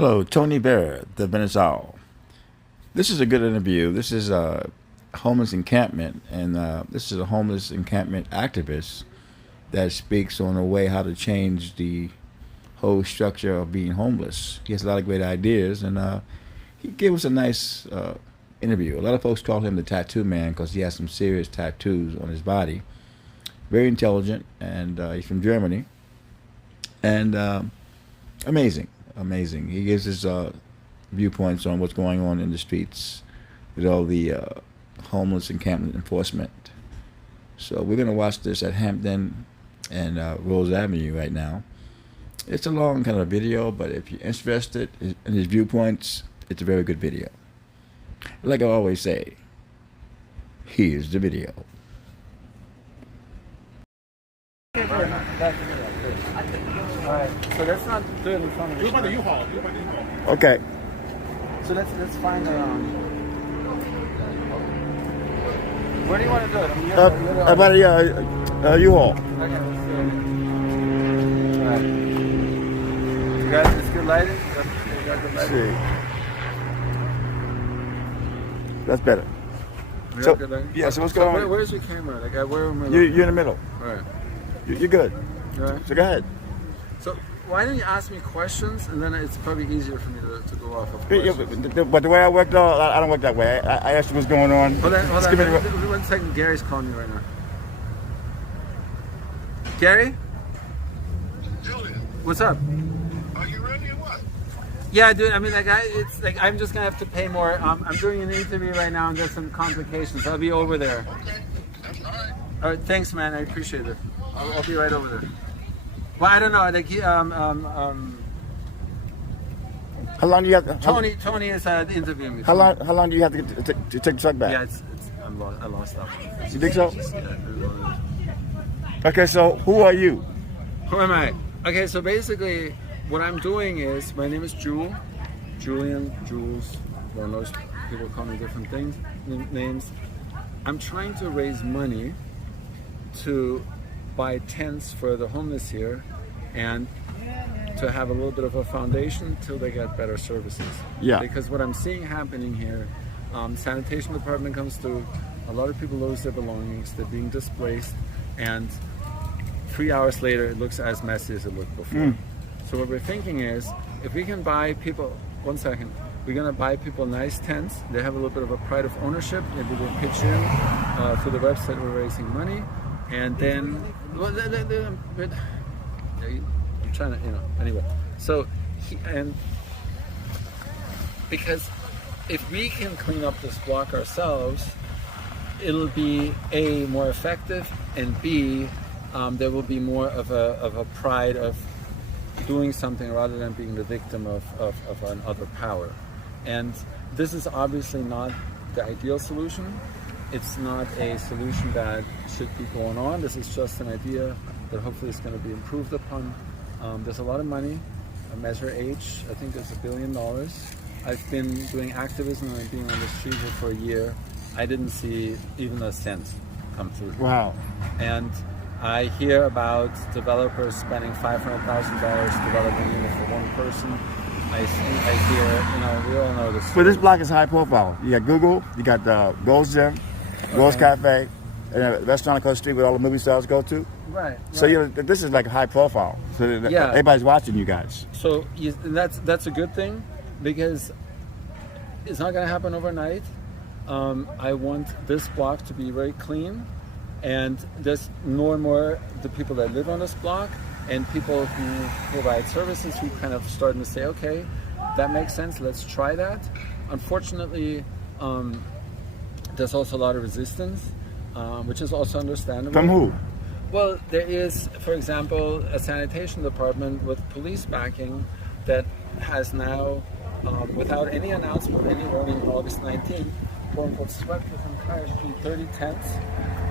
Hello, Tony VERA, the Venice Owl. This is a good interview. This is a homeless encampment, and this is a homeless encampment activist that speaks on a way how to change the whole structure of being homeless. He has a lot of great ideas, and he gave us a nice interview. A lot of folks call him the tattoo man because he has some serious tattoos on his body. Very intelligent, and he's from Germany, and amazing. He gives his viewpoints on what's going on in the streets with all the homeless encampment enforcement. So we're going to watch this at Hampton and Rose Avenue right now. It's a long kind of video, but if you're interested in his viewpoints, it's a very good video. Like I always say, here's the video. Alright, so let's not do it in front of the U-Haul. Okay. So let's find where do you want to do it? About a U-Haul. Okay, so alright. You got it's good lighting? You got good lighting? See. That's better. You So, got good lighting? yeah, so what's going on? Where's your camera? Like where am I You're looking? in the middle. Alright. You're good. Alright. So go ahead. So why don't you ask me questions, and then it's probably easier for me to go off of Yeah, questions. but the way I work, though, I don't work that way. I asked you what's going on. Hold on. Just give me the- 1 second. Gary's calling me right now. Gary? Julian, What's up? are you ready or what? Yeah, dude. I mean, it's like I'm just gonna have to pay more. I'm doing an interview right now, and there's some complications. I'll be over there. Okay, that's all right. All right, thanks, man. I appreciate it. I'll be right over there. Well, I don't know. Like, How long do you have to? Tony is interviewing me. How long do you have to take the truck back? Yeah, I lost that one. You think so? Yeah. Okay, so who are you? Who am I? Okay, so basically, what I'm doing is, my name is Julian, Jules. Well, most people call me different names. I'm trying to raise money to buy tents for the homeless here, and to have a little bit of a foundation till they get better services. Yeah. Because what I'm seeing happening here, sanitation department comes through, a lot of people lose their belongings, they're being displaced, and 3 hours later it looks as messy as it looked before. So what we're thinking is, if we can buy people, we're gonna buy people nice tents, they have a little bit of a pride of ownership, maybe they pitch in through the website, we're raising money, and then, well, I'm trying to, anyway. So, and because if we can clean up this block ourselves, it'll be A, more effective, and B, there will be more of a pride of doing something rather than being the victim of another power. And this is obviously not the ideal solution. It's not a solution that should be going on. This is just an idea that hopefully is going to be improved upon. There's a lot of money. Measure H, I think there's $1 billion. I've been doing activism and being on the street here for a year. I didn't see even a cent come through. Wow. And I hear about developers spending $500,000 developing a unit for one person. I hear, we all know this. But this block is high profile. You got Google, you got Gold's Gym, Gold's Cafe, and a restaurant across the street where all the movie stars go to. Right. So this is like high profile. So Yeah. everybody's watching you guys. So that's a good thing, because it's not going to happen overnight. I want this block to be very clean, and there's more and more the people that live on this block and people who provide services who kind of starting to say, okay, that makes sense, let's try that. Unfortunately, there's also a lot of resistance, which is also understandable. From who? Well, there is, for example, a sanitation department with police backing that has now, without any announcement or any warning, on August 19th, quote-unquote, swept this entire street, 30 tents.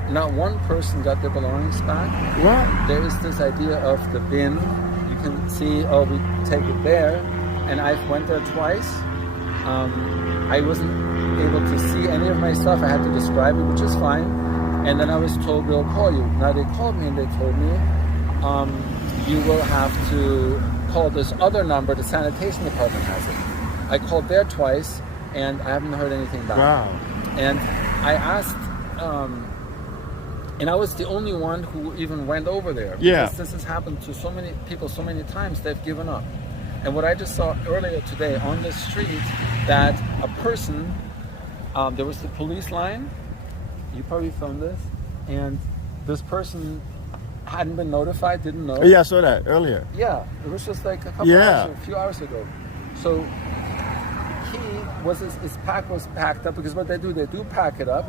Not one person got their belongings back. What? There is this idea of the bin. You can see, we take it there. And I went there twice. I wasn't able to see any of my stuff. I had to describe it, which is fine. And then I was told, we'll call you. Now they called me and they told me, you will have to called this other number. The sanitation department has it. I called there twice, and I haven't heard anything back. Wow. And I asked, and I was the only one who even went over there. Yeah. Because this has happened to so many people so many times, they've given up. And what I just saw earlier today on the street, that a person, there was the police line, you probably filmed this, and this person hadn't been notified, didn't know. Yeah, I saw that earlier. Yeah, it was just like a couple hours, a few hours ago. So his pack was packed up, because what they do pack it up.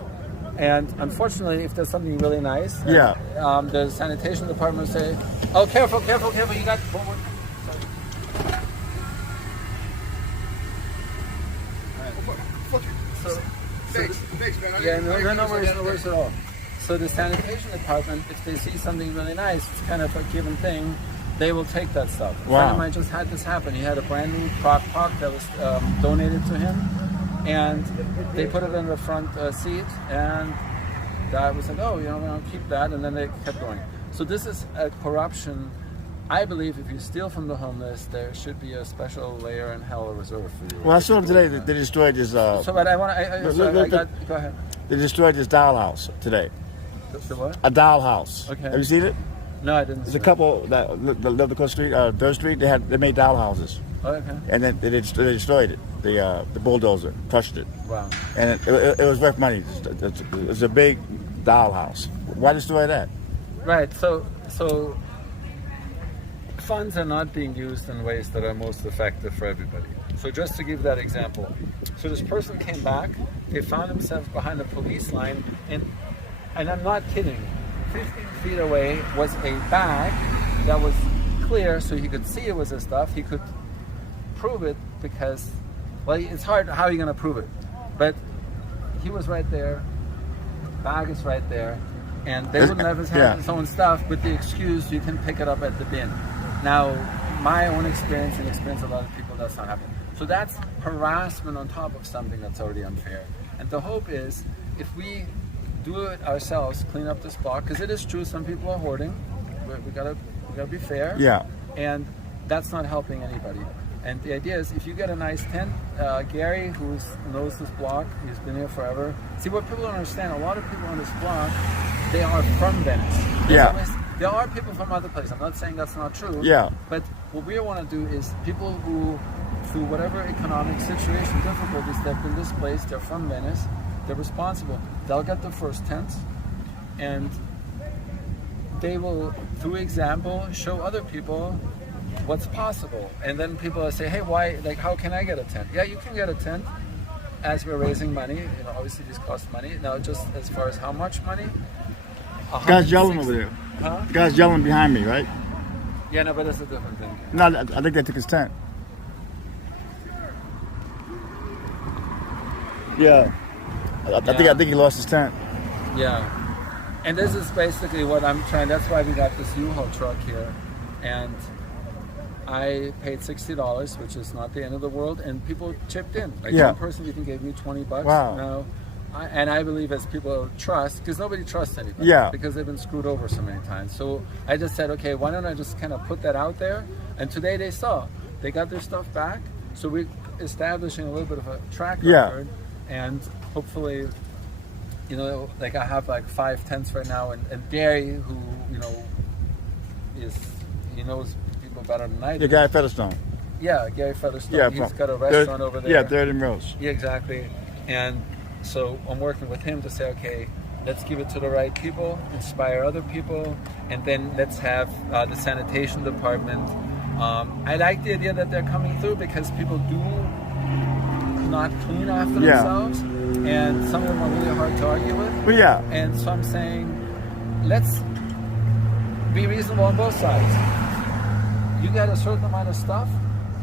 And unfortunately, if there's something really nice, the sanitation department will say, "Oh, careful, you got." Thanks, man. Yeah, no worries at all. So the sanitation department, if they see something really nice, it's kind of a given thing, they will take that stuff. A friend of mine just had this happen. He had a brand new crock pot that was donated to him, and they put it in the front seat, and guy was like, "Oh, I'll keep that," and then they kept going. So this is a corruption. I believe if you steal from the homeless, there should be a special layer in hell reserved for you. Well, I saw them today. They destroyed this. So, but I want to. Go ahead. They destroyed this dollhouse today. The what? A dollhouse. Okay. Have you seen it? No, I didn't. There's a couple that lived across the street, Third Street. They made dollhouses. Oh, okay. And then they destroyed it. The bulldozer crushed it. Wow. And it was worth money. It was a big dollhouse. Why destroy that? Right. So funds are not being used in ways that are most effective for everybody. So just to give that example, so this person came back. They found themselves behind a police line, and I'm not kidding. 15 feet away was a bag that was clear, so he could see it was his stuff. He could prove it because, well, it's hard. How are you going to prove it? But he was right there. Bag is right there, and they wouldn't have his own stuff with the excuse you can pick it up at the bin. Now, my own experience and experience of other people, that's not happening. So that's harassment on top of something that's already unfair. And the hope is, if we do it ourselves, clean up this block, because it is true, some people are hoarding. We gotta be fair. Yeah. And that's not helping anybody. And the idea is, if you get a nice tent, Gary, who knows this block, he's been here forever. See, what people don't understand, a lot of people on this block, they are from Venice. There are people from other places. I'm not saying that's not true. Yeah. But what we want to do is people who, through whatever economic situation, difficulties, they've been displaced, they're from Venice, they're responsible. They'll get the first tents, and they will, through example, show other people what's possible. And then people will say, "Hey, why? Like, how can I get a tent?" Yeah, you can get a tent. As we're raising money, obviously these cost money. Now, just as far as how much money, guy's yelling over there. Huh? The guy's yelling behind me, right? Yeah, no, but that's a different thing. No, I think they took his tent. Yeah. I think he lost his tent. Yeah. And this is basically what I'm trying. That's why we got this U-Haul truck here, and I paid $60, which is not the end of the world, and people chipped in. Like one person even gave me $20. Wow. No, and I believe as people trust, because nobody trusts anybody. Yeah. Because they've been screwed over so many times. So I just said, okay, why don't I just kind of put that out there? And today they saw, they got their stuff back. So we're establishing a little bit of a track record, and hopefully, like I have like 5 tents right now, and Gary, who he knows people better than I do. Yeah, Gary Featherstone. Yeah, Gary Featherstone. Yeah, he's got a restaurant over there. Yeah, Third and Rose. Yeah, exactly. And so I'm working with him to say, okay, let's give it to the right people, inspire other people, and then let's have the sanitation department. I like the idea that they're coming through, because people do not clean after themselves, and some of them are really hard to argue with. Well, yeah. And so I'm saying, let's be reasonable on both sides. You got a certain amount of stuff,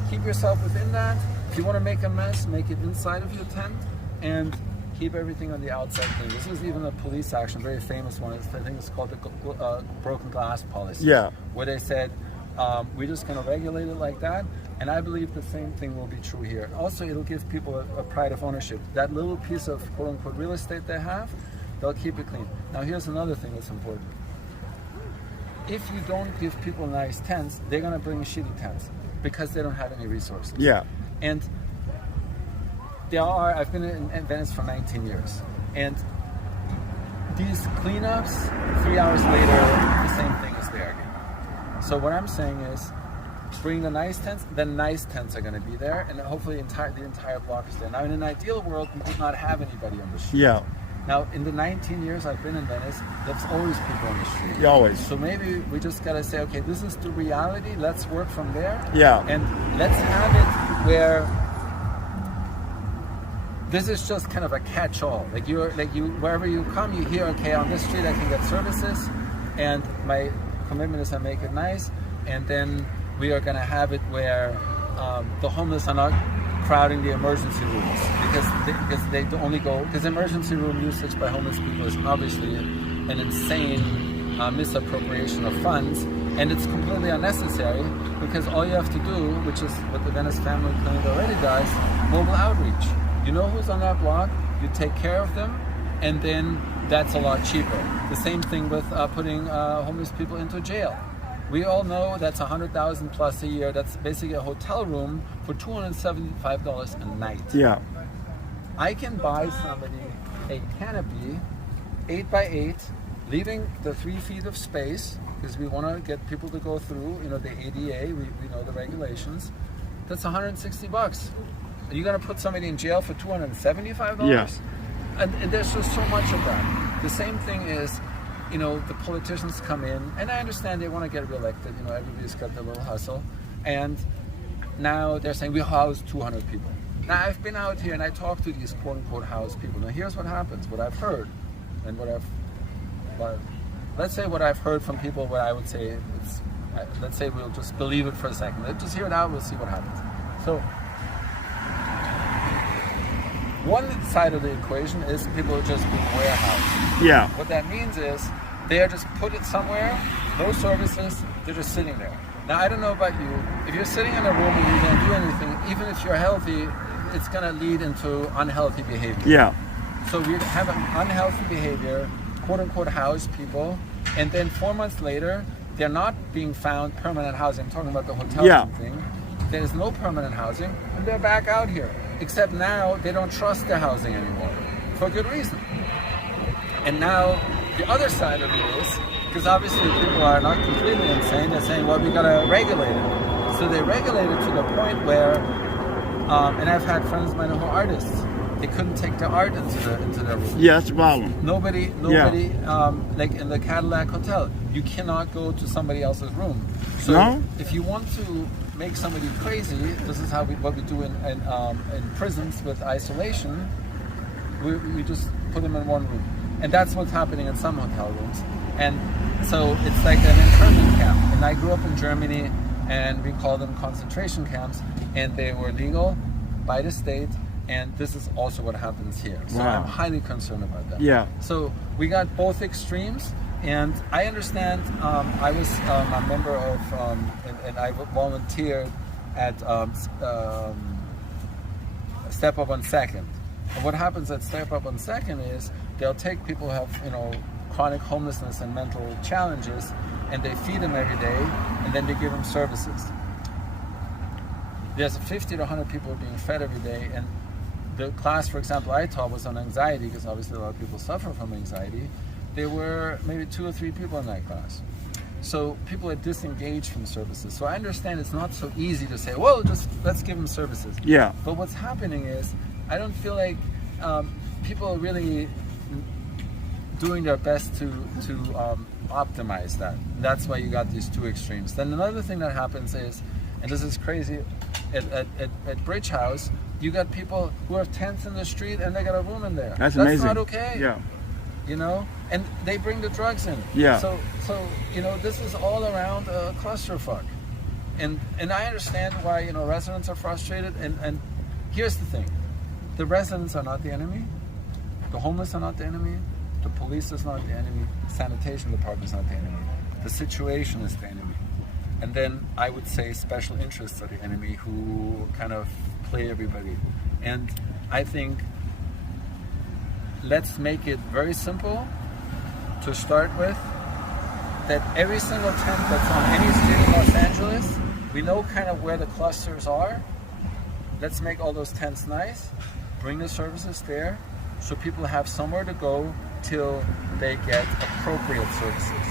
keep yourself within that. If you want to make a mess, make it inside of your tent, and keep everything on the outside clean. This was even a police action, very famous one. I think it's called the broken glass policy. Yeah. Where they said, we're just going to regulate it like that. And I believe the same thing will be true here. Also, it'll give people a pride of ownership. That little piece of quote-unquote real estate they have, they'll keep it clean. Now, here's another thing that's important. If you don't give people nice tents, they're going to bring shitty tents. because they don't have any resources. Yeah. And I've been in Venice for 19 years, and these cleanups, 3 hours later, the same thing is there again. So what I'm saying is, bring the nice tents. The nice tents are going to be there, and hopefully the entire block is there. Now, in an ideal world, we would not have anybody on the street. Yeah. Now, in the 19 years I've been in Venice, there's always people on the street. Always. So maybe we just got to say, okay, this is the reality. Let's work from there. Yeah. And let's have it where this is just kind of a catch-all. Wherever you come, you hear, okay, on this street I can get services, and my commitment is I make it nice, and then we are going to have it where the homeless are not crowding the emergency rooms because they only go, because emergency room usage by homeless people is obviously an insane misappropriation of funds, and it's completely unnecessary because all you have to do, which is what the Venice Family Clinic already does, mobile outreach. You know who's on that block, you take care of them, and then that's a lot cheaper. The same thing with putting homeless people into jail. We all know that's $100,000 plus a year. That's basically a hotel room for $275 a night. Yeah. I can buy somebody a canopy, 8x8, leaving the 3 feet of space, because we want to get people to go through, the ADA, we know the regulations. That's $160. Are you going to put somebody in jail for $275? Yeah. And there's just so much of that. The same thing is, the politicians come in, and I understand they want to get reelected. Everybody's got their little hustle. And now they're saying we house 200 people. Now, I've been out here and I talked to these quote-unquote house people. Now, here's what happens, what I've heard, and let's say what I've heard from people, what I would say, let's say we'll just believe it for a second. Let's just hear it out, we'll see what happens. So, one side of the equation is people are just being warehoused. Yeah. What that means is they are just put it somewhere, no services, they're just sitting there. Now, I don't know about you, if you're sitting in a room and you don't do anything, even if you're healthy, it's going to lead into unhealthy behavior. Yeah. So we have an unhealthy behavior, quote-unquote house people, and then 4 months later, they're not being found permanent housing. I'm talking about the hotel thing. There is no permanent housing, and they're back out here. Except now, they don't trust their housing anymore, for good reason. And now, the other side of it is, because obviously people are not completely insane, they're saying, well, we gotta regulate it. So they regulate it to the point where, and I've had friends of mine who are artists, they couldn't take their art into their room. Yeah, that's the problem. Nobody, like in the Cadillac Hotel, you cannot go to somebody else's room. So if you want to make somebody crazy, this is what we do in prisons with isolation. We just put them in one room, and that's what's happening in some hotel rooms. And so it's like an internment camp. And I grew up in Germany, and we call them concentration camps, and they were legal by the state. And this is also what happens here. So I'm highly concerned about that. Yeah. So we got both extremes. And I understand, I was a member of, and I volunteered at Step Up on Second. And what happens at Step Up on Second is they'll take people who have, chronic homelessness and mental challenges, and they feed them every day, and then they give them services. There's 50 to 100 people being fed every day, and the class, for example, I taught was on anxiety, because obviously a lot of people suffer from anxiety. There were maybe 2 or 3 people in that class. So people are disengaged from services. So I understand it's not so easy to say, well, just let's give them services. Yeah. But what's happening is, I don't feel like people are really doing their best to optimize that. That's why you got these 2 extremes. Then another thing that happens is, and this is crazy, at Bridge House, you got people who have tents in the street and they got a room in there. That's amazing. That's not okay. Yeah. And they bring the drugs in. Yeah. So this is all around a clusterfuck. And I understand why, residents are frustrated. And here's the thing. The residents are not the enemy. The homeless are not the enemy. The police is not the enemy. The sanitation department is not the enemy. The situation is the enemy. And then I would say special interests are the enemy, who kind of play everybody. And I think let's make it very simple to start with, that every single tent that's on any street in Los Angeles, We know kind of where the clusters are. Let's make all those tents nice, bring the services there, so people have somewhere to go till they get appropriate services.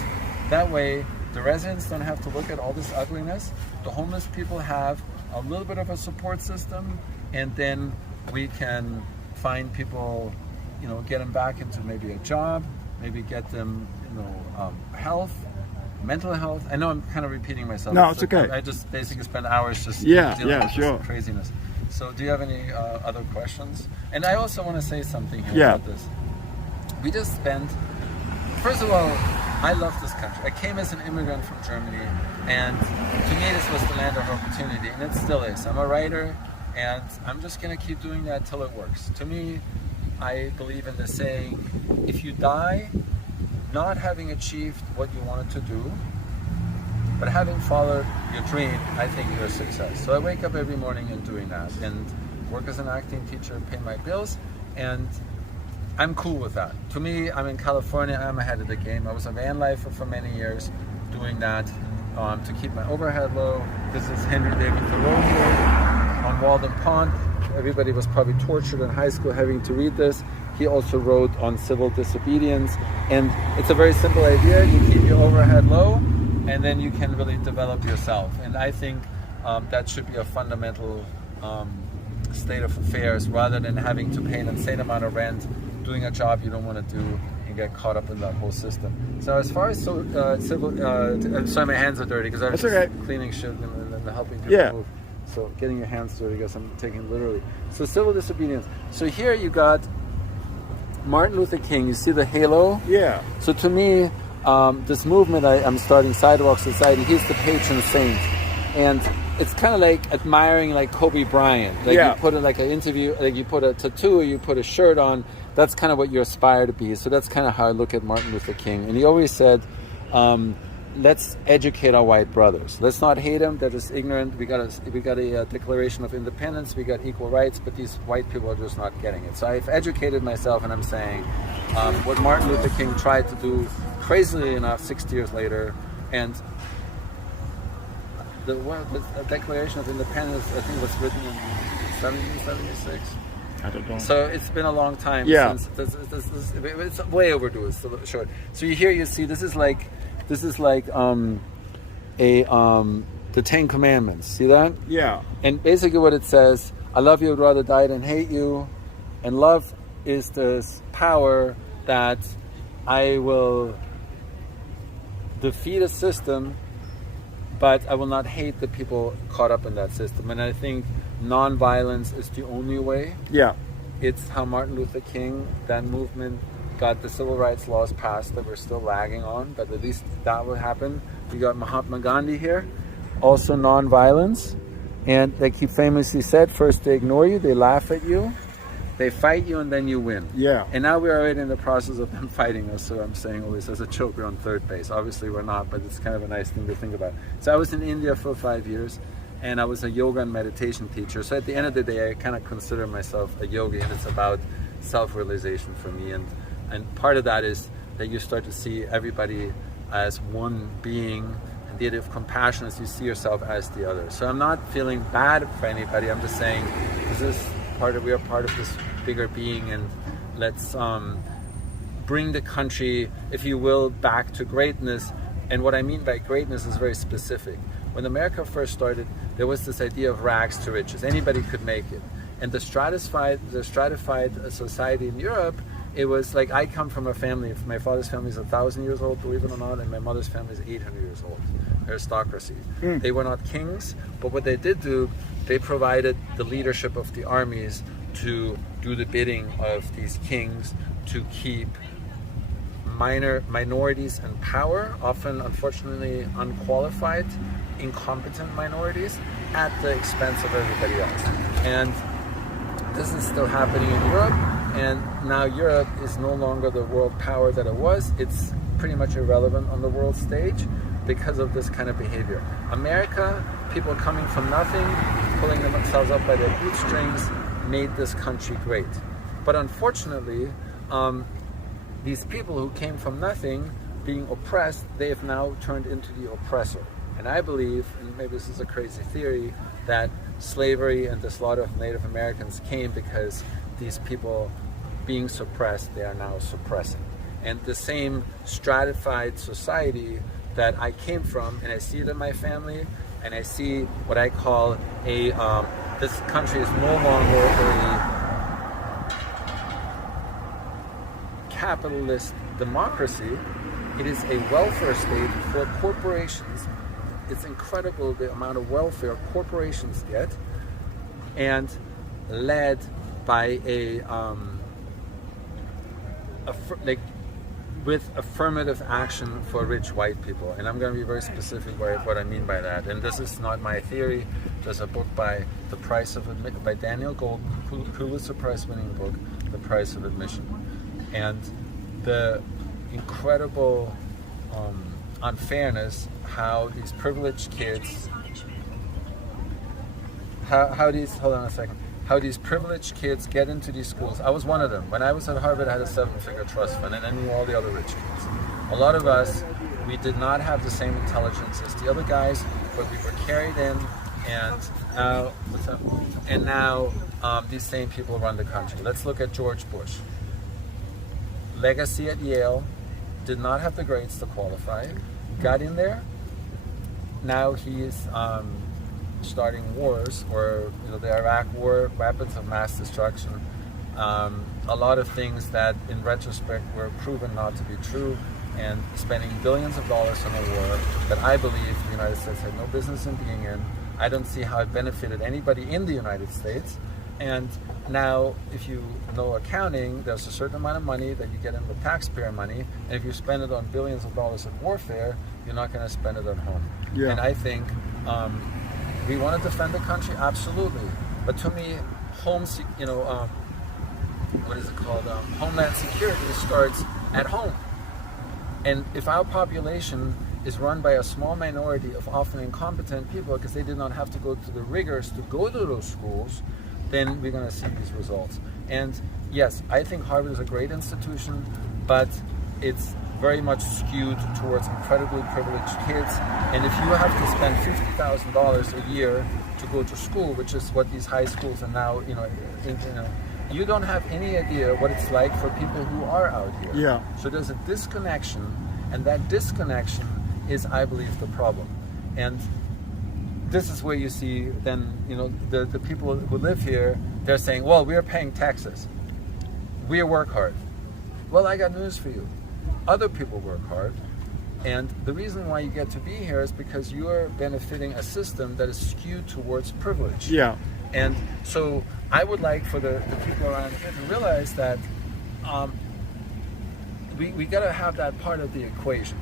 That way, the residents don't have to look at all this ugliness. The homeless people have a little bit of a support system, and then we can find people, you know, get them back into maybe a job, maybe get them, you know, health, mental health. I know I'm kind of repeating myself. No, it's okay. I just basically spend hours just Yeah, dealing with sure. this craziness. So do you have any other questions? And I also want to say something here Yeah. about this. We just spent, first of all, I love this country. I came as an immigrant from Germany, and to me this was the land of opportunity, and it still is. I'm a writer, and I'm just going to keep doing that till it works. To me, I believe in the saying, if you die not having achieved what you wanted to do, but having followed your dream, I think you're a success. So I wake up every morning and doing that, and work as an acting teacher, pay my bills, and I'm cool with that. To me, I'm in California, I'm ahead of the game. I was a van lifer for many years doing that to keep my overhead low. This is Henry David Thoreau here on Walden Pond. Everybody was probably tortured in high school having to read this. He also wrote on civil disobedience, and it's a very simple idea. You keep your overhead low, and then you can really develop yourself. And I think that should be a fundamental state of affairs, rather than having to pay an insane amount of rent, doing a job you don't want to do, and get caught up in that whole system. So as far as I'm sorry, my hands are dirty because I was just cleaning shit and helping people move. So getting your hands dirty, I guess I'm taking it literally. So civil disobedience. So here you got Martin Luther King. You see the halo? Yeah. So to me, this movement I'm starting, Sidewalk Society, he's the patron saint. And it's kind of like admiring like Kobe Bryant. Like you put like an interview, like you put a tattoo, you put a shirt on. That's kind of what you aspire to be. So that's kind of how I look at Martin Luther King. And he always said, let's educate our white brothers. Let's not hate them. They're just ignorant. We got a Declaration of Independence. We got equal rights, but these white people are just not getting it. So I've educated myself, and I'm saying what Martin Luther King tried to do, crazily enough, 60 years later, and the Declaration of Independence, I think, was written in 1776. I don't know. So it's been a long time since it's way overdue. It's still short. So you see, this is like the Ten Commandments. See that? Yeah. And basically what it says, I love you, I'd rather die than hate you. And love is this power that I will defeat a system, but I will not hate the people caught up in that system. And I think non-violence is the only way. Yeah. It's how Martin Luther King, that movement, got the civil rights laws passed that we're still lagging on, but at least that will happen. You got Mahatma Gandhi here, also non-violence. And like he famously said, first they ignore you, they laugh at you, they fight you, and then you win. Yeah. And now we're already in the process of them fighting us, so I'm saying always as a joke, we're on third base. Obviously we're not, but it's kind of a nice thing to think about. So I was in India for 5 years, and I was a yoga and meditation teacher. So at the end of the day, I kind of consider myself a yogi, and it's about self-realization for me. And part of that is that you start to see everybody as one being, and the idea of compassion is you see yourself as the other. So I'm not feeling bad for anybody. I'm just saying we are part of this bigger being, and let's bring the country, if you will, back to greatness. And what I mean by greatness is very specific. When America first started, there was this idea of rags to riches. Anybody could make it. And the stratified society in Europe, it was like, I come from a family, my father's family is 1,000 years old, believe it or not, and my mother's family is 800 years old. Aristocracy. They were not kings, but what they did do, they provided the leadership of the armies to do the bidding of these kings, to keep minorities in power, often unfortunately unqualified, incompetent minorities, at the expense of everybody else. And this is still happening in Europe, and now Europe is no longer the world power that it was. It's pretty much irrelevant on the world stage because of this kind of behavior. America, people coming from nothing, pulling themselves up by their bootstrings, made this country great. But unfortunately, these people who came from nothing, being oppressed, they have now turned into the oppressor. And I believe, and maybe this is a crazy theory, that slavery and the slaughter of Native Americans came because these people being suppressed, they are now suppressing. And the same stratified society that I came from, and I see it in my family, and I see what I call this country is no longer a capitalist democracy. It is a welfare state for corporations. It's incredible the amount of welfare corporations get, and led by with affirmative action for rich white people. And I'm going to be very specific what I mean by that. And this is not my theory. There's a book by by Daniel Gold, Pulitzer Prize-winning book, The Price of Admission, and the incredible unfairness how these privileged kids, how these privileged kids get into these schools. I was one of them. When I was at Harvard, I had a 7-figure trust fund, and I knew all the other rich kids. A lot of us, we did not have the same intelligence as the other guys, but we were carried in, and now, these same people run the country. Let's look at George Bush. Legacy at Yale, did not have the grades to qualify, got in there. Now he's starting wars, or the Iraq War, weapons of mass destruction, a lot of things that in retrospect were proven not to be true, and spending billions of dollars on a war that I believe the United States had no business in being in. I don't see how it benefited anybody in the United States. And now, if you know accounting, there's a certain amount of money that you get in with taxpayer money, and if you spend it on billions of dollars of warfare, you're not going to spend it at home. Yeah. And I think we want to defend the country, absolutely. But to me, Homeland security starts at home. And if our population is run by a small minority of often incompetent people because they did not have to go to the rigors to go to those schools, then we're going to see these results. And yes, I think Harvard is a great institution, but it's very much skewed towards incredibly privileged kids. And if you have to spend $50,000 a year to go to school, which is what these high schools are now, you don't have any idea what it's like for people who are out here. Yeah. So there's a disconnection, and that disconnection is, I believe, the problem. And this is where you see then, the people who live here, they're saying, well, we're paying taxes. We work hard. Well, I got news for you. Other people work hard. And the reason why you get to be here is because you're benefiting a system that is skewed towards privilege. Yeah. And so I would like for the people around here to realize that we got to have that part of the equation.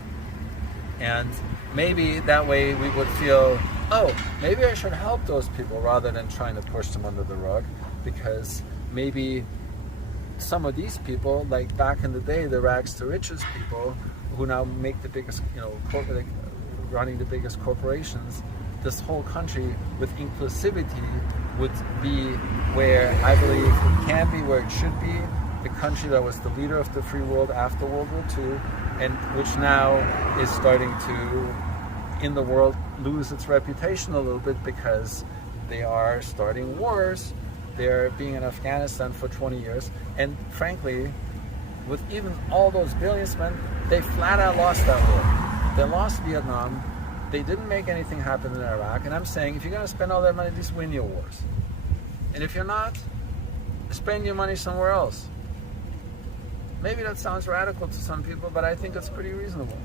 And maybe that way we would feel, oh, maybe I should help those people rather than trying to push them under the rug, because maybe some of these people, like back in the day, the rags to riches people who now make the biggest, running the biggest corporations, this whole country with inclusivity would be where I believe it can be, where it should be, the country that was the leader of the free world after World War II, and which now is starting to, in the world, lose its reputation a little bit because they are starting wars. They're being in Afghanistan for 20 years, and frankly, with even all those billions spent, they flat out lost that war. They lost Vietnam. They didn't make anything happen in Iraq, and I'm saying if you're going to spend all that money, just win your wars. And if you're not, spend your money somewhere else. Maybe that sounds radical to some people, but I think it's pretty reasonable.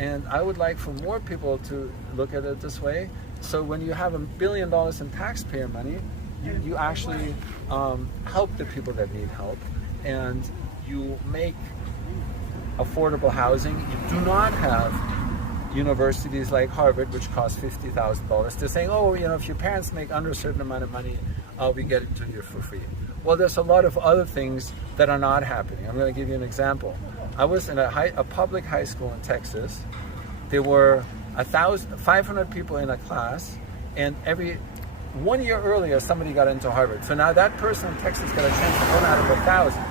And I would like for more people to look at it this way. So when you have $1 billion in taxpayer money, you actually help the people that need help, and you make affordable housing. You do not have universities like Harvard, which cost $50,000. They're saying, oh, if your parents make under a certain amount of money, we get it to you for free. Well, there's a lot of other things that are not happening. I'm going to give you an example. I was in a public high school in Texas. There were 500 people in a class, and every 1 year earlier, somebody got into Harvard. So now that person in Texas got a chance to 1 out of 1,000.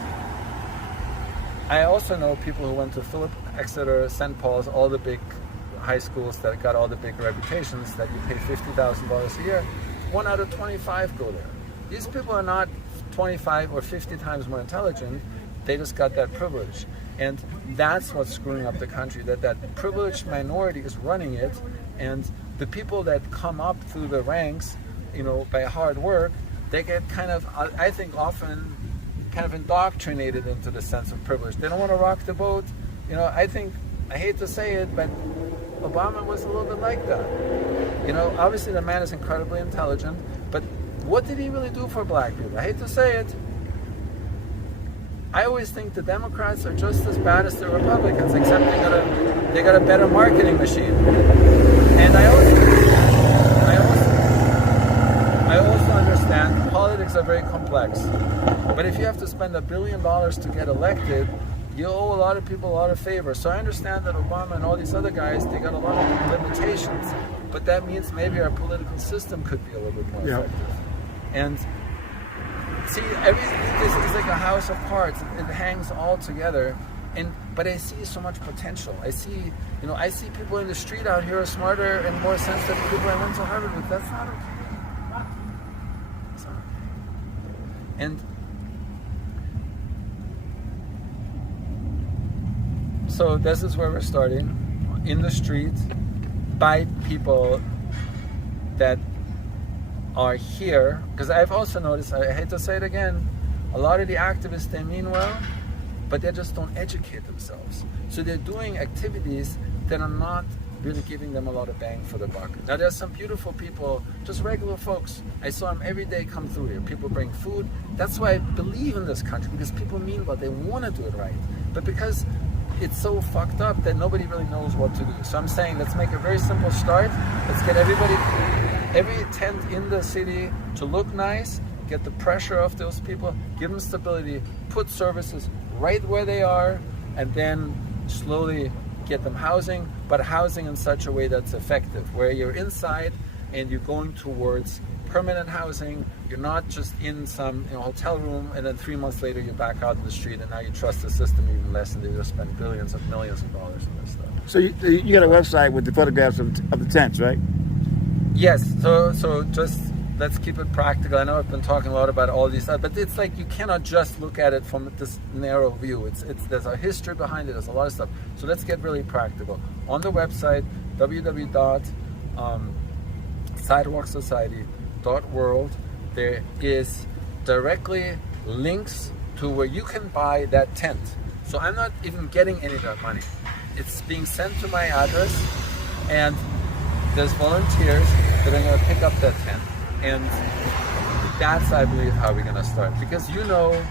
I also know people who went to Philip, Exeter, St. Paul's, all the big high schools that got all the big reputations that you pay $50,000 a year, 1 out of 25 go there. These people are not 25 or 50 times more intelligent. They just got that privilege. And that's what's screwing up the country, that privileged minority is running it, and the people that come up through the ranks, by hard work, they get kind of, I think often, kind of indoctrinated into the sense of privilege. They don't want to rock the boat. I hate to say it, but Obama was a little bit like that. Obviously the man is incredibly intelligent, but what did he really do for black people? I hate to say it. I always think the Democrats are just as bad as the Republicans, except they got a better marketing machine. And I also understand politics are very complex. But if you have to spend $1 billion to get elected, you owe a lot of people a lot of favors. So I understand that Obama and all these other guys, they got a lot of limitations, but that means maybe our political system could be a little bit more effective. And see, everything is like a house of cards. It hangs all together. But I see so much potential. I see people in the street out here are smarter and more sensitive than people I went to Harvard with. That's not okay. It's not okay. And so this is where we're starting, in the street, by people that are here. Because I've also noticed, I hate to say it again, a lot of the activists, they mean well, but they just don't educate themselves. So they're doing activities that are not really giving them a lot of bang for the buck. Now there's some beautiful people, just regular folks. I saw them every day come through here. People bring food. That's why I believe in this country, because people mean well, they want to do it right. But because it's so fucked up that nobody really knows what to do. So I'm saying, let's make a very simple start. Let's get every tent in the city to look nice, get the pressure off those people, give them stability, put services right where they are, and then slowly get them housing, but housing in such a way that's effective, where you're inside and you're going towards permanent housing. You're not just in some hotel room and then 3 months later you're back out in the street and now you trust the system even less and they just spend billions of millions of dollars on this stuff. So you got a website with the photographs of the tents, right? Yes. So just let's keep it practical. I know I've been talking a lot about all these stuff, but it's like you cannot just look at it from this narrow view. There's a history behind it. There's a lot of stuff. So let's get really practical. On the website, www.sidewalksociety.world, there is directly links to where you can buy that tent. So I'm not even getting any of that money. It's being sent to my address, and there's volunteers that are going to pick up that tent. And that's, I believe, how we're going to start. Because we're going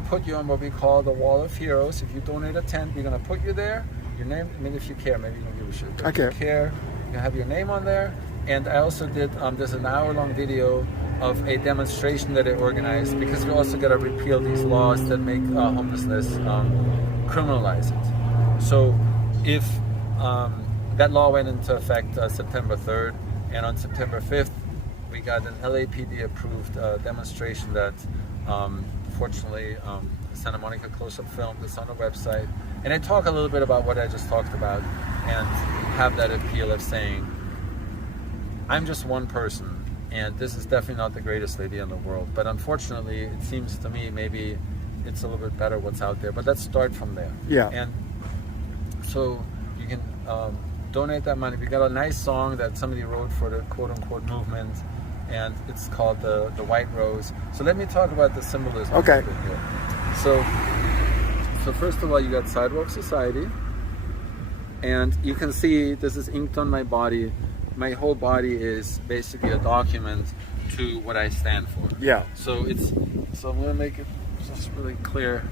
to put you on what we call the Wall of Heroes. If you donate a tent, we're going to put you there. Your name, if you care, maybe you don't give a shit. But if you care, you have your name on there. And I also did, there's an hour-long video of a demonstration that I organized, because we also got to repeal these laws that make homelessness criminalize it. So if that law went into effect September 3rd, and on September 5th, we got an LAPD approved demonstration that fortunately Santa Monica Close-Up filmed. It's on the website. And I talk a little bit about what I just talked about and have that appeal of saying, I'm just one person, and this is definitely not the greatest idea in the world. But unfortunately, it seems to me maybe it's a little bit better what's out there. But let's start from there. Yeah. And so you can donate that money. We got a nice song that somebody wrote for the quote-unquote movement, and it's called the White Rose. So let me talk about the symbolism. Okay. Of it here. So first of all, you got Sidewalk Society, and you can see this is inked on my body. My whole body is basically a document to what I stand for. Yeah. So I'm gonna make it just really clear.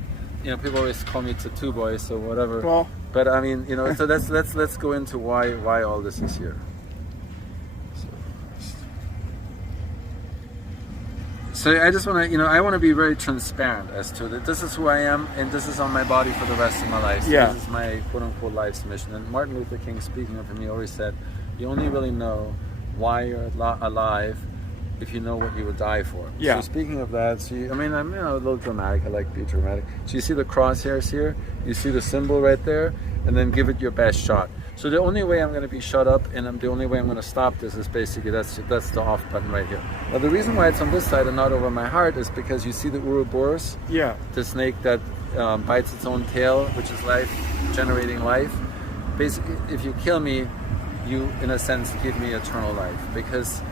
People always call me Tattoo Boy, so whatever. Well. But I mean, so let's go into why all this is here. So I just want to, I want to be very transparent as to that. This is who I am, and this is on my body for the rest of my life. So yeah. This is my quote-unquote life's mission. And Martin Luther King, speaking of him, he always said, you only really know why you're alive if you know what you would die for. Yeah. So speaking of that, I'm a little dramatic. I like to be dramatic. So you see the crosshairs here? You see the symbol right there? And then give it your best shot. So the only way I'm going to be shut up, and the only way I'm going to stop this is basically that's the off button right here. Now the reason why it's on this side and not over my heart is because you see the Ouroboros, Yeah. the snake that bites its own tail, which is life, generating life. Basically, if you kill me, you, in a sense, give me eternal life, because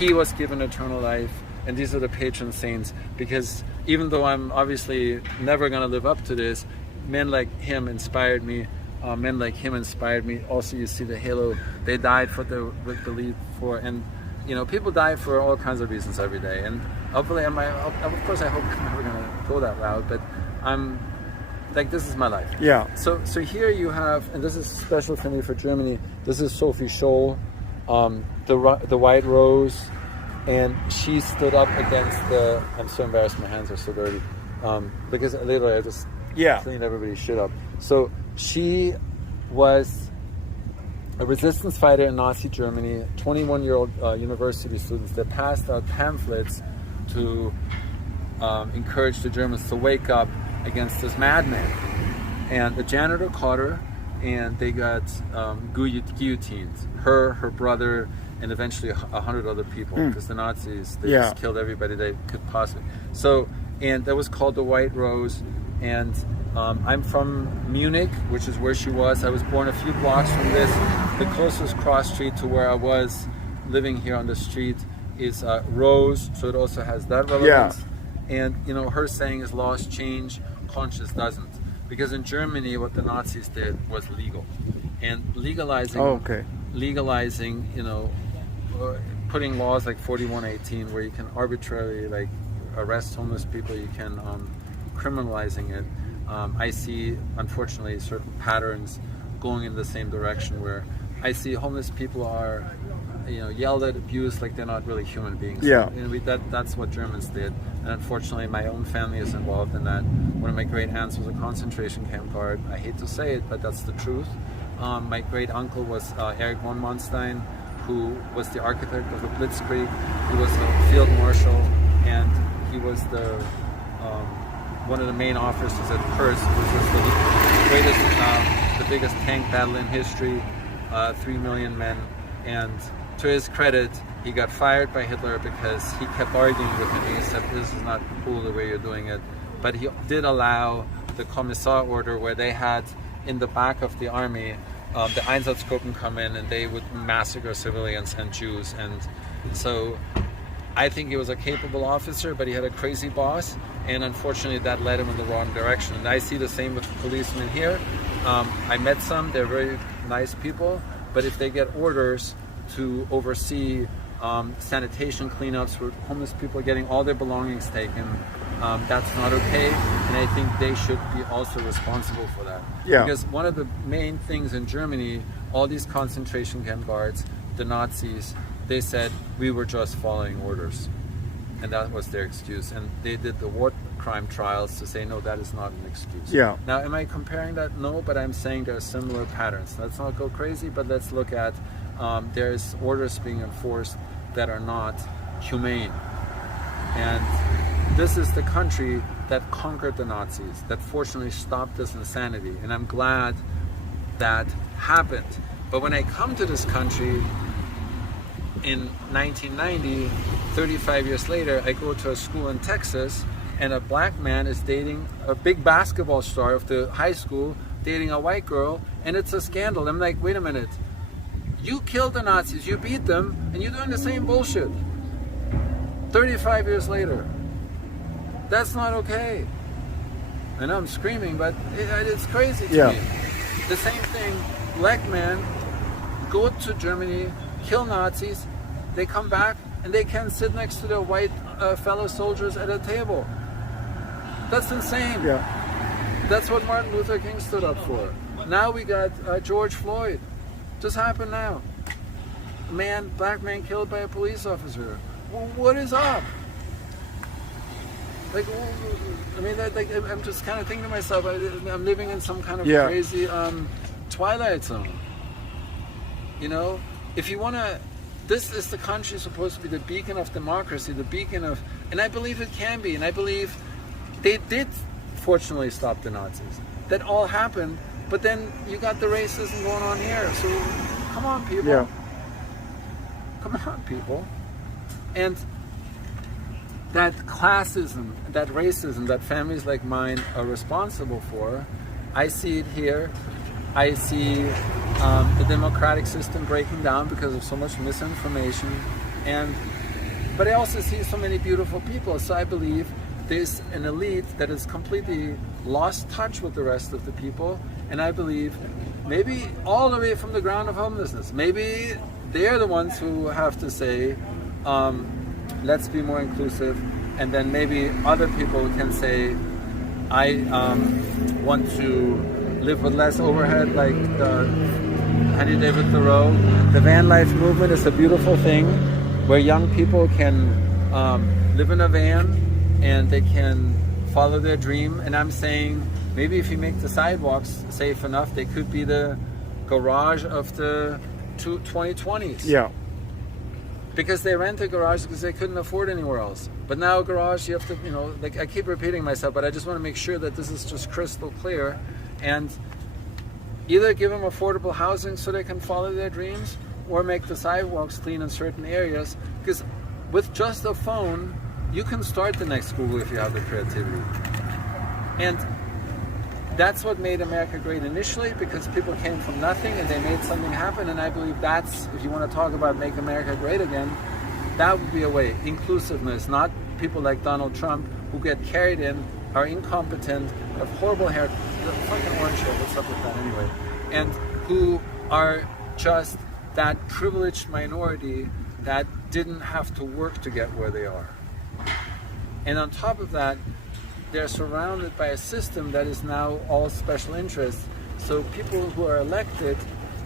he was given eternal life, and these are the patron saints. Because even though I'm obviously never going to live up to this, men like him inspired me. Men like him inspired me. Also, you see the halo. They died for the belief for, and you know, people die for all kinds of reasons every day. And hopefully, of course, I hope I'm never going to go that route. But I'm like, this is my life. Yeah. So here you have, and this is special for me for Germany. This is Sophie Scholl, the White Rose, and she stood up against the. I'm so embarrassed. My hands are so dirty, because literally I just cleaned everybody's shit up. So she was a resistance fighter in Nazi Germany. 21-year-old university students that passed out pamphlets to encourage the Germans to wake up against this madman. And the janitor caught her, and they got guillotined. Her brother, and eventually 100 other people, because the Nazis, they just killed everybody they could possibly. So, and that was called the White Rose. And I'm from Munich, which is where she was. I was born a few blocks from this. The closest cross street to where I was living here on the street is Rose, so it also has that relevance. And you know, her saying is laws change, conscience doesn't. Because in Germany, what the Nazis did was legal, and legalizing, you know, putting laws like 4118, where you can arbitrarily like arrest homeless people, you can criminalizing it. I see, unfortunately, certain patterns going in the same direction, where I see homeless people are, you know, yelled at, abused like they're not really human beings. And that's what Germans did. And unfortunately, my own family is involved in that. One of my great aunts was a concentration camp guard. I hate to say it, but that's the truth. My great uncle was Erich von Manstein, who was the architect of the Blitzkrieg. He was a field marshal, and he was the one of the main officers at Kursk, which was the greatest, the biggest tank battle in history, 3 million men. And to his credit, he got fired by Hitler because he kept arguing with him. He said, this is not cool the way you're doing it. But he did allow the Kommissar order, where they had in the back of the army, the Einsatzgruppen come in, and they would massacre civilians and Jews. And so I think he was a capable officer, but he had a crazy boss, and unfortunately that led him in the wrong direction. And I see the same with policemen here. I met some, they're very nice people, but if they get orders to oversee sanitation cleanups where homeless people are getting all their belongings taken, that's not okay, and I think they should be also responsible for that. Because one of the main things in Germany, all these concentration camp guards, the Nazis, they said we were just following orders, and that was their excuse. And they did the war crime trials to say, no, that is not an excuse. Now, am I comparing that? No, but I'm saying there are similar patterns. Let's not go crazy, but let's look at there's orders being enforced that are not humane. And this is the country that conquered the Nazis, that fortunately stopped this insanity. And I'm glad that happened. But when I come to this country in 1990, 35 years later, I go to a school in Texas, and a black man is dating a big basketball star of the high school, dating a white girl, and it's a scandal. I'm like, wait a minute. You killed the Nazis, you beat them, and you're doing the same bullshit 35 years later. That's not okay. I know I'm screaming, but it's crazy to me. The same thing, black men go to Germany, kill Nazis, they come back, and they can sit next to their white fellow soldiers at a table. That's insane. That's what Martin Luther King stood up for. Now we got George Floyd. Just happened now. Black man killed by a police officer. Well, what is up? Like, I mean, I'm just kind of thinking to myself, I'm living in some kind of crazy twilight zone. You know, if you want to, this is the country supposed to be the beacon of democracy, the beacon of, and I believe it can be, and I believe they did fortunately stop the Nazis. That all happened But then you got the racism going on here. So come on, people. Yeah. Come on, people. And that classism, that racism that families like mine are responsible for, I see it here. I see the democratic system breaking down because of so much misinformation. But I also see so many beautiful people. So I believe there's an elite that has completely lost touch with the rest of the people. And I believe maybe all the way from the ground of homelessness, maybe they're the ones who have to say, let's be more inclusive. And then maybe other people can say, I want to live with less overhead, like Henry David Thoreau. The van life movement is a beautiful thing where young people can live in a van and they can follow their dream. And I'm saying maybe if you make the sidewalks safe enough, they could be the garage of the 2020s. Yeah. Because they rent a garage because they couldn't afford anywhere else. But now a garage, you have to, like I keep repeating myself, but I just want to make sure that this is just crystal clear. And either give them affordable housing so they can follow their dreams, or make the sidewalks clean in certain areas. Because with just a phone, you can start the next Google if you have the creativity. And that's what made America great initially, because people came from nothing and they made something happen. And I believe that's, if you want to talk about make America great again, that would be a way. Inclusiveness, not people like Donald Trump who get carried in, are incompetent, have horrible hair, fucking orange hair, what's up with that anyway, and who are just that privileged minority that didn't have to work to get where they are. And on top of that, they're surrounded by a system that is now all special interests. So people who are elected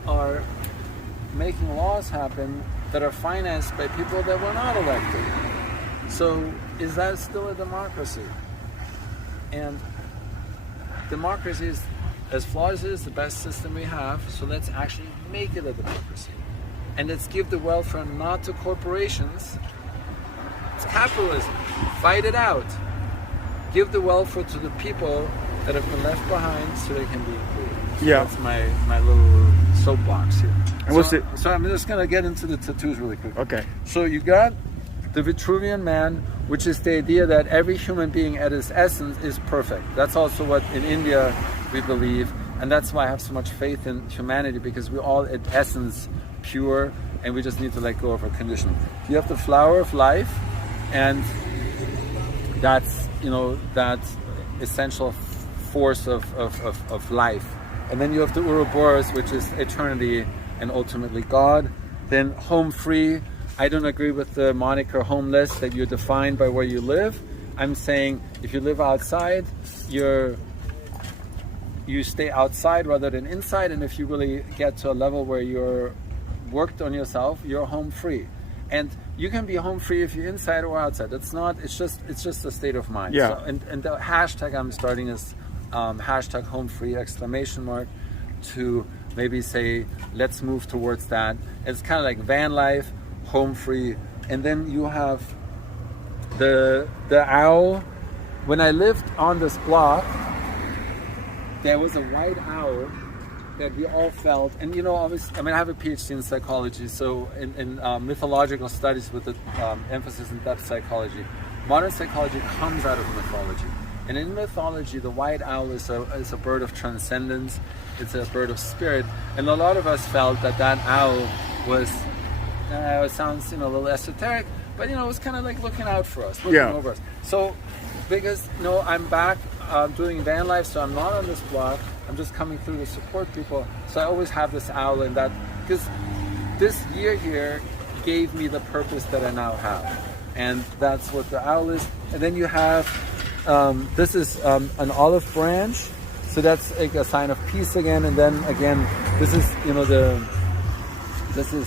are making laws happen that are financed by people that were not elected. So is that still a democracy? And democracy is, as flawed as it is, the best system we have. So let's actually make it a democracy. And let's give the welfare not to corporations. It's capitalism. Fight it out. Give the welfare to the people that have been left behind so they can be included. So Yeah. that's my little soapbox here. And what's it? So I'm just going to get into the tattoos really quick. Okay. So you got the Vitruvian Man, which is the idea that every human being at its essence is perfect. That's also what in India we believe. And that's why I have so much faith in humanity, because we're all at essence pure and we just need to let go of our conditioning. You have the flower of life, and that's, that essential force of life. And then you have the Ouroboros, which is eternity and ultimately God. Then home free. I don't agree with the moniker homeless, that you're defined by where you live. I'm saying if you live outside, you stay outside rather than inside. And if you really get to a level where you're worked on yourself, you're home free. And you can be home free if you're inside or outside. It's just a state of mind. Yeah. So, and the hashtag I'm starting is hashtag home free ! To maybe say, let's move towards that. It's kind of like van life, home free. And then you have the owl. When I lived on this block, there was a white owl that we all felt, and I have a PhD in psychology, so in mythological studies with the emphasis in depth psychology. Modern psychology comes out of mythology, and in mythology, the white owl is a bird of transcendence. It's a bird of spirit, and a lot of us felt that owl was. It sounds a little esoteric, but it was kind of like looking out for us, looking over us. So, because I'm back doing van life, so I'm not on this block. I'm just coming through to support people. So I always have this owl in that, because this year here gave me the purpose that I now have. And that's what the owl is. And then you have, this is an olive branch. So that's like a sign of peace again. And then again, this is,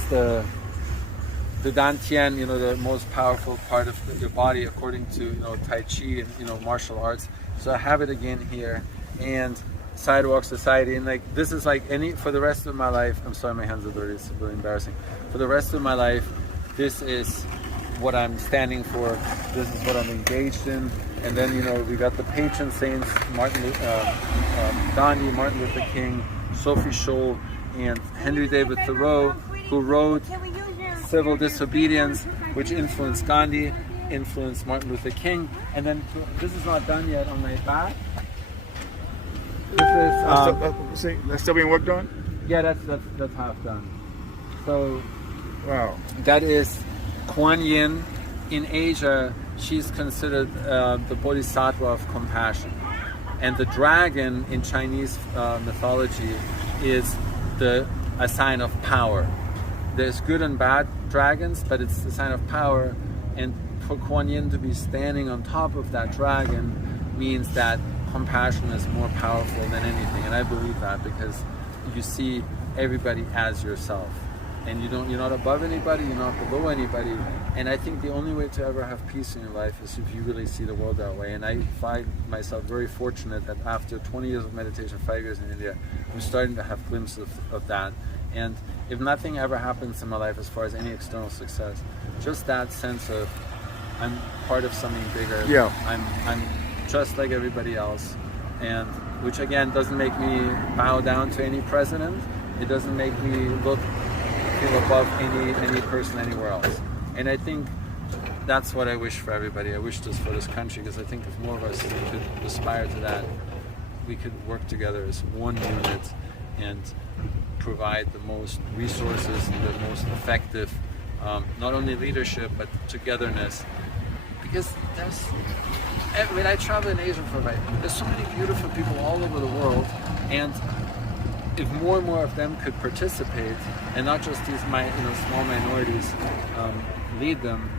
the dantian, the most powerful part of your body according to, Tai Chi and, martial arts. So I have it again here. And sidewalk society, and this is for the rest of my life. I'm sorry, my hands are dirty, it's really embarrassing. For the rest of my life, this is what I'm standing for. This is what I'm engaged in. And then, we got the patron saints, Gandhi, Martin Luther King, Sophie Scholl, and Henry David Thoreau, who wrote Civil Disobedience, which influenced Gandhi, influenced Martin Luther King. And then, this is not done yet on my back. This is, that's still being worked on? yeah, that's half done. So, Wow. that is Kuan Yin. In Asia, she's considered the bodhisattva of compassion. And the dragon in Chinese mythology is a sign of power. There's good and bad dragons, but it's the sign of power. And for Kuan Yin to be standing on top of that dragon means that compassion is more powerful than anything. And I believe that because you see everybody as yourself. And you're not above anybody, you're not below anybody. And I think the only way to ever have peace in your life is if you really see the world that way. And I find myself very fortunate that after 20 years of meditation, 5 years in India, I'm starting to have glimpses of that. And if nothing ever happens in my life as far as any external success, just that sense of I'm part of something bigger. Yeah. I'm just like everybody else. And which again doesn't make me bow down to any president. It doesn't make me feel above any person anywhere else. And I think that's what I wish for everybody. I wish this for this country, because I think if more of us could aspire to that, we could work together as one unit and provide the most resources and the most effective, not only leadership, but togetherness. Because I travel in Asia there's so many beautiful people all over the world, and if more and more of them could participate, and not just these small minorities lead them,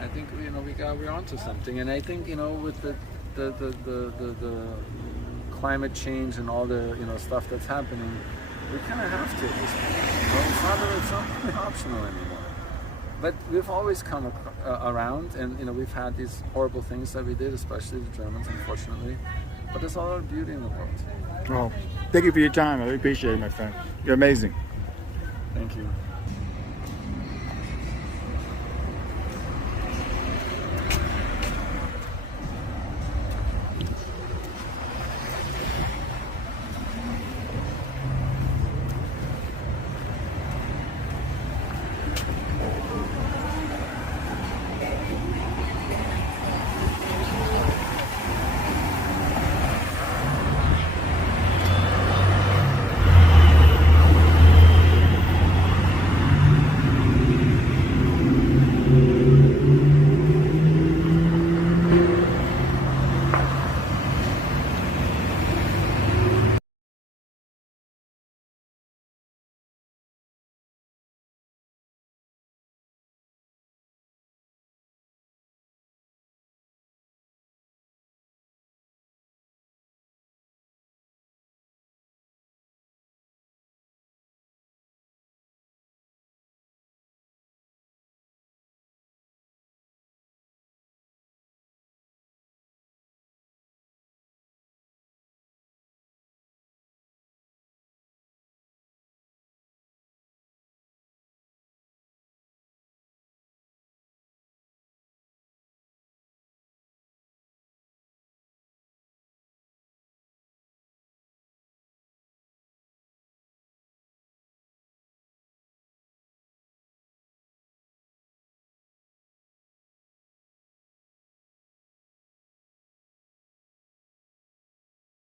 I think we're onto something. And I think with the climate change and all the stuff that's happening, we kind of have to. It's not really optional anymore. But we've always come around, and we've had these horrible things that we did, especially the Germans, unfortunately. But there's a lot of beauty in the world. Well, thank you for your time. I really appreciate it, my friend. You're amazing. Thank you.